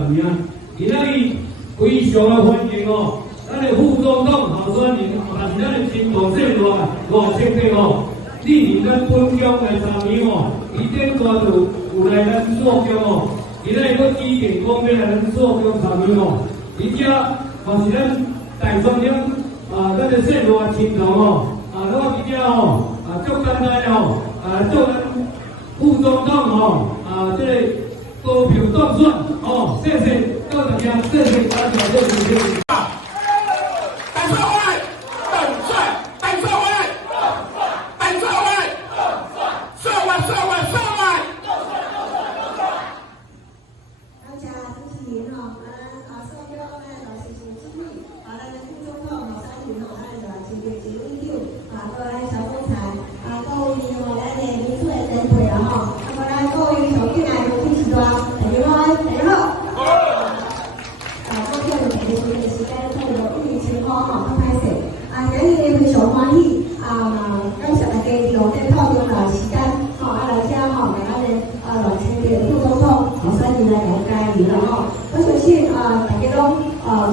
名，今仔日非常的欢迎哦，咱的副总统候选人，也是咱的新党选出来5000个哦，莅临咱本乡来参与哦，伊顶大就有来咱座乡哦，今仔日佫指定讲要来咱座乡参与哦，而且嘛是咱大庄乡咱的县路的亲同哦，我伫遮哦，足简单哦，祝咱副总统哦，这个高票当选哦，谢谢各位大家，谢谢大家，谢谢。单车会，等帅，单车会，单车会，社会，社会，社会。大家支持哦，所有的老师兄姊妹，咱的副总统候选人哦，咱的前面几位友，各位小总裁，各位哦，咱的民主的前辈啊吼，咱各位手进来的支持者，大家好，大家好。今天有特殊的时间，透过疫情况吼，较歹势，今日非常欢喜，感谢大家利用这透中的时间，来遮吼，来咱的前面副总统候选人来加入了吼。我相信大家拢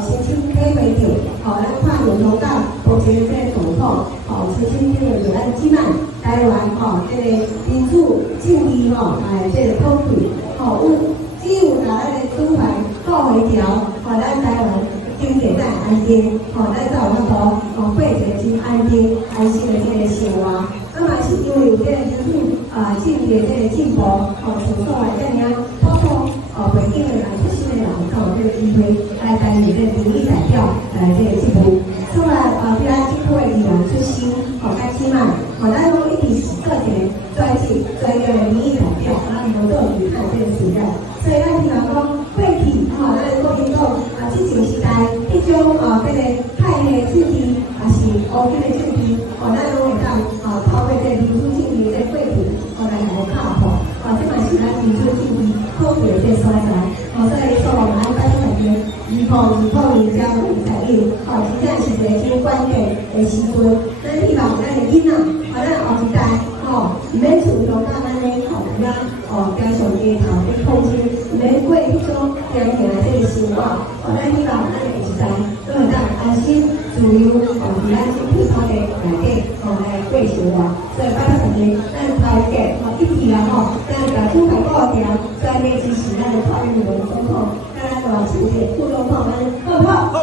深深体会到，咱看民众党目前这个总统，深深体会到咱即摆台湾这个民主正义这个统治，只有咱的主权顾回调，咱台湾经济才安定，咱才有法度过一个真安定、安心的这个生活。嘛是因为有这个民主正义的这个进步，所带来这样包括北京的出身的人，才有这个机会来担任这个民意代表这个职务。所以对咱政府的议员出身，甲起码，咱拢一直是做一个专业的民意代表，无做遗憾这个时代。所以咱希望讲过去，咱的国民党这种时代，迄种这个派的政治，也是乌金的政治，咱拢会当透过这个民主政治的过程，来克服。这嘛是咱民主政治可贵的所在。所以希望咱拜托大家2020加2026，真正是一个真关键的时阵。咱希望咱的囡仔，咱的后一代，唔免从中甲咱的大家加上街头去控制，唔免过迄种良性的这个生活。咱希望咱的下一代都会当安心自由，伫咱这普通的内底来过生活。所以拜托大家，咱头家一起啊咱把主权顾条，全面支持咱的蔡英文总统，甲咱大前的副总统，好不好？好。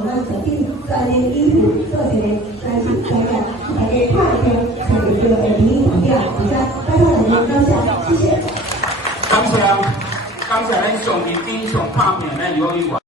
咱决定专业医护做一个专业大家看一个才有一个民意代表，而且拜托大家感谢，谢谢。感谢咱上面顶上拍片咱刘议员。